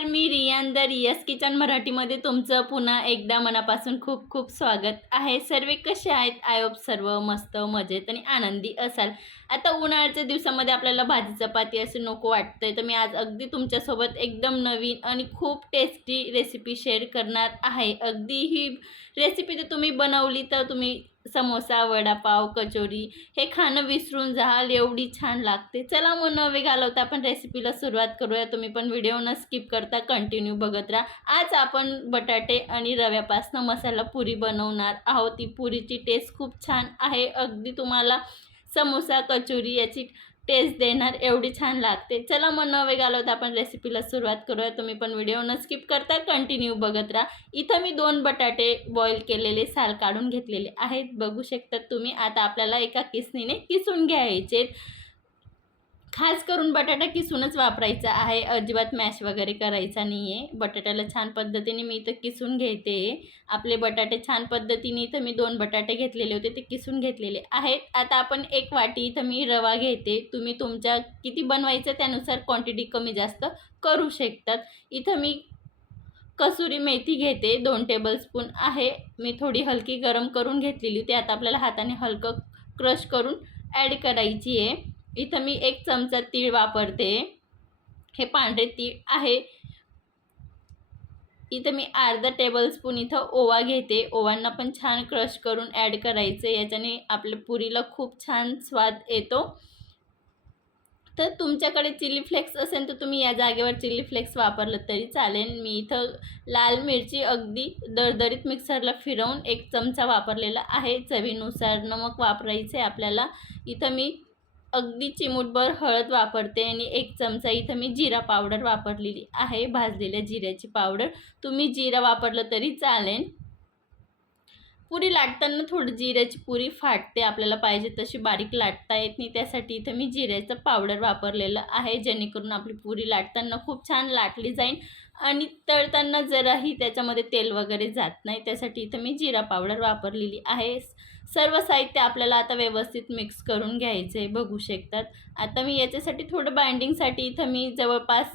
नमस्कार, मी रियान द रियाज किचन मराठीमध्ये तुमचं पुन्हा एकदा मनापासून खूप खूप स्वागत आहे. सर्व कसे आहेत? आय होप सर्व मस्त मजेत आणि आनंदी असाल. आता उन्हाळ्याच्या दिवसामध्ये आपल्याला भाजी चपाती असं नको वाटतंय, तर मी आज अगदी तुमच्यासोबत एकदम नवीन आणि खूप टेस्टी रेसिपी शेअर करणार आहे. अगदी ही रेसिपी जर तुम्ही बनवली तर तुम्ही समोसा, वडापाव, कचोरी हे खाणं विसरून जाल, एवढी छान लागते. चला मग न वेळ घालवता आपण रेसिपीला सुरुवात करूया. तुम्ही पण व्हिडिओ न स्किप करता कंटिन्यू बघत राहा. आज आपण बटाटे आणि रव्यापासून मसाला पुरी बनवणार आहोत. ती पुरीची टेस्ट खूप छान आहे. अगदी तुम्हाला समोसा, कचोरी याची टेस्ट देणार, एवढी छान लागते. चला मग न वेळ घालवता आपण रेसिपीला सुरुवात करूया. तुम्ही पण व्हिडिओ न स्किप करता कंटिन्यू बघत राहा. इथं मी 2 बटाटे बॉईल केलेले साल काढून घेतलेले आहेत, बघू शकता तुम्ही. आता आपल्याला एका किसणीने किसून घ्यायचे. खास करून बटाटा किसूनच वापरायचा आहे, अजिबात मॅश वगैरे करायचा नाही आहे. बटाट्याला छान पद्धतीने मी इथं किसून घेते. आपले बटाटे छान पद्धतीने इथं मी 2 बटाटे घेतलेले होते, ते किसून घेतलेले आहेत. आता आपण 1 वाटी इथं मी रवा घेते. तुम्ही तुमच्या किती बनवायचं त्यानुसार क्वांटिटी कमी जास्त करू शकतात. इथं मी कसुरी मेथी घेते, 2 टेबलस्पून आहे. मी थोडी हलकी गरम करून घेतलेली होती. आता आपल्याला हाताने हलकं क्रश करून ॲड करायची आहे. इथं मी 1 चमचा तीळ वापरते. हे पांढरे तीळ आहे. इथं मी अर्धा टेबलस्पून इथं ओवा घेते. ओवांना पण छान क्रश करून ॲड करायचं. याच्याने आपल्या पुरीला खूप छान स्वाद येतो. तर तुमच्याकडे चिली फ्लेक्स असेल तर तुम्ही या जागेवर चिली फ्लेक्स वापरलं तरी चालेल. मी इथं लाल मिरची अगदी दरदरीत मिक्सरला फिरवून 1 चमचा वापरलेला आहे. चवीनुसार नमक वापरायचं आहे आपल्याला. इथं मी अगदी चिमूटभर हळद वापरते आणि 1 चमचा इथं मी जिरा पावडर वापरलेली आहे, भाजलेल्या जिऱ्याची पावडर. तुम्ही जिरा वापरलं तरी चालेल. पुरी लाटताना थोडी जिऱ्याची पुरी फाटते, आपल्याला पाहिजे तशी बारीक लाटता येत नाही. त्यासाठी इथं मी जिऱ्याचं पावडर वापरलेलं आहे, जेणेकरून आपली पुरी लाटताना खूप छान लाटली जाईल आणि तळताना जराही त्याच्यामध्ये तेल वगैरे जात नाही. त्यासाठी इथं मी जिरा पावडर वापरलेली आहे. सर्व साहित्य आपल्याला आता व्यवस्थित मिक्स करून घ्यायचं आहे, बघू शकतात. आता मी याच्यासाठी थोडं बाइंडिंगसाठी इथं मी जवळपास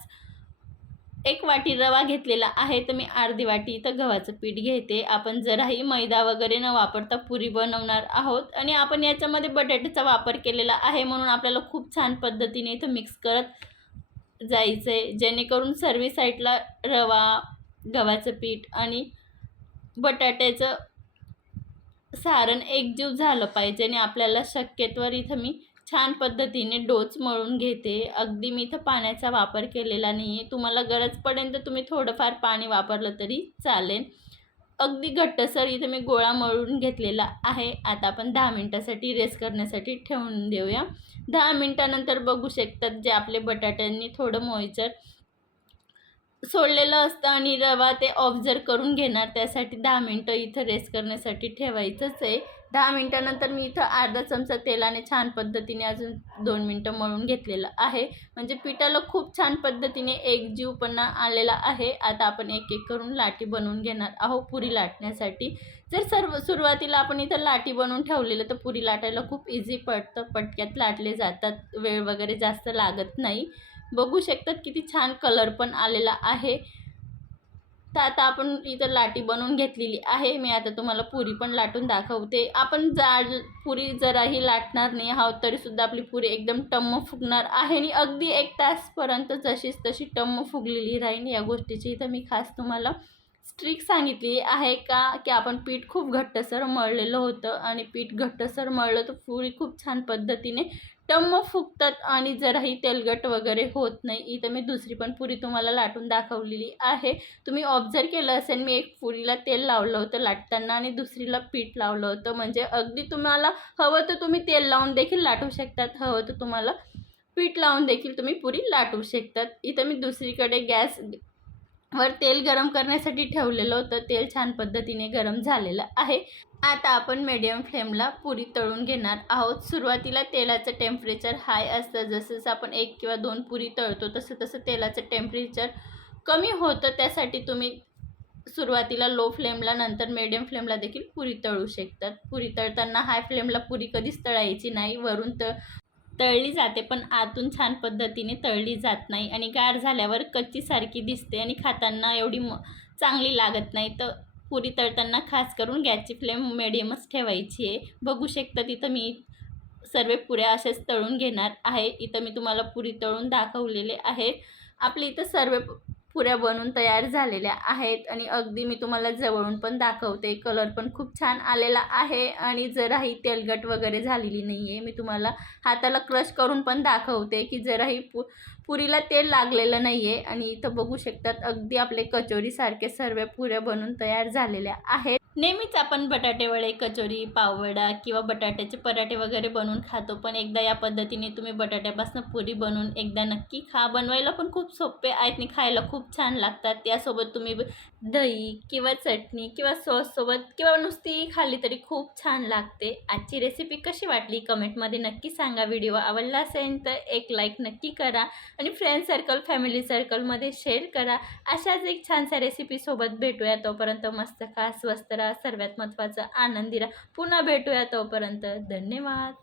1 वाटी रवा घेतलेला आहे, तर मी अर्धी वाटी इथं गव्हाचं पीठ घेते. आपण जराही मैदा वगैरे न वापरता पुरी बनवणार आहोत आणि आपण याच्यामध्ये बटाट्याचा वापर केलेला आहे, म्हणून आपल्याला खूप छान पद्धतीने इथं मिक्स करत जायचं आहे, जेणेकरून सर्व साईडला रवा, गव्हाचं पीठ आणि बटाट्याचं सारण एकजीव झालं पाहिजे. आणि आपल्याला शक्यतोवर इथं मी छान पद्धतीने डोच मळून घेते. अगदी मी इथं पाण्याचा वापर केलेला नाही आहे. तुम्हाला गरज पडेल तर तुम्ही थोडंफार पाणी वापरलं तरी चालेल. अगदी घट्टसर इथं मी गोळा मळून घेतलेला आहे. आता आपण 10 मिनटासाठी रेस्ट करण्यासाठी ठेवून देऊया. 10 मिनटानंतर बघू शकतात जे आपले बटाट्यांनी थोडं मॉइश्चर सोडलेलं असतं आणि रवा ते ऑब्झर्व करून घेणार. त्यासाठी 10 मिनटं इथं रेस्ट करण्यासाठी ठेवायचंच आहे. 10 मिनटानंतर मी इथं अर्धा चमचा तेलाने छान पद्धतीने अजून 2 मिनटं मळून घेतलेलं आहे. म्हणजे पिठाला खूप छान पद्धतीने एकजीवपणा आलेला आहे. आता आपण एक एक करून लाटी बनवून घेणार आहोत पुरी लाटण्यासाठी. जर सुरुवातीला आपण इथं लाटी बनवून ठेवलेलं तर पुरी लाटायला खूप इझी पडतं, पटक्यात लाटले जातात, वेळ वगैरे जास्त लागत नाही. बघू शकतात किती छान कलर पण आलेला आहे. तर आता आपण इथं लाटी बनवून घेतलेली आहे. मी आता तुम्हाला पुरी पण लाटून दाखवते. आपण जाड पुरी जराही लाटणार नाही आहोत तरीसुद्धा आपली पुरी एकदम टम्म फुगणार आहे आणि अगदी 1 तासपर्यंत जशीच तशी टम्म फुगलेली राहील. या गोष्टीची इथं मी खास तुम्हाला ट्रिक सांगितली आहे की आपण पीठ खूप घट्टसर मळलेलं होतं आणि पीठ घट्टसर मळलं तर पुरी खूप छान पद्धतीने टम्म फुगतात आणि जराही तेलकट वगैरे होत नाही. इथं मी दुसरी पण पुरी तुम्हाला लाटून दाखवलेली आहे. तुम्ही ऑब्झर्व केलं असेल, मी 1 पुरीला तेल लावलं होतं लाटताना आणि दुसरीला पीठ लावलं होतं. म्हणजे अगदी तुम्हाला हवं तर तुम्ही तेल लावून देखील लाटू शकतात, हवं तर तुम्हाला पीठ लावून देखील तुम्ही पुरी लाटू शकतात. इथं मी दुसरीकडे गॅसवर तेल गरम करण्यासाठी ठेवलेलं होतं. तेल छान पद्धतीने गरम झालेलं आहे. आता आपण मीडियम फ्लेमला पुरी तळून घेणार आहोत. सुरुवातीला तेलाचं टेम्परेचर हाय असतं. जसं आपण 1 किंवा 2 पुरी तळतो तसं तेलाचं टेम्परेचर कमी होतं. त्यासाठी तुम्ही सुरुवातीला लो फ्लेमला नंतर मीडियम फ्लेमला देखील पुरी तळू शकतात. पुरी तळताना हाय फ्लेमला पुरी कधीच तळायची नाही. तळली जाते पण आतून छान पद्धतीने तळली जात नाही आणि गार झाल्यावर कच्चीसारखी दिसते आणि खाताना एवढी चांगली लागत नाही. तर पुरी तळताना खास करून गॅसची फ्लेम मिडियमच ठेवायची आहे. बघू शकता तिथं मी सर्व पुऱ्या अशाच तळून घेणार आहे. इथं मी तुम्हाला पुरी तळून दाखवलेले आहेत. आपली इथं सर्व पुऱ्या बनून तयार झालेल्या आहेत आणि अगदी मी तुम्हाला जवळून पण दाखवते. कलर पण खूप छान आलेला आहे आणि जराही तेलकट वगैरे झालेली नाही आहे. मी तुम्हाला हाताला क्रश करून पण दाखवते की जराही पुरीला तेल लागलेलं नाही आहे. आणि इथं बघू शकतात अगदी आपले कचोरीसारखे सर्व पुऱ्या बनून तयार झालेल्या आहेत. नेहमीच आपण बटाटे वडे, कचोरी, पाववडा किंवा बटाट्याचे पराठे वगैरे बनवून खातो, पण एकदा या पद्धतीने तुम्ही बटाट्यापासून पुरी बनवून एकदा नक्की खा. बनवायला पण खूप सोपे आहेत आणि खायला खूप छान लागतात. त्यासोबत तुम्ही दही किंवा चटणी किंवा सॉससोबत किंवा नुसती खाल्ली तरी खूप छान लागते. आजची रेसिपी कशी वाटली कमेंटमध्ये नक्की सांगा. व्हिडिओ आवडला असेल तर एक लाईक नक्की करा आणि फ्रेंड सर्कल, फॅमिली सर्कलमध्ये शेअर करा. अशाच एक छानशा रेसिपीसोबत भेटूया. तोपर्यंत मस्त खा, स्वस्त राहा, सर्वात महत्त्वाचं आनंदी राहा. पुन्हा भेटूया. तोपर्यंत धन्यवाद.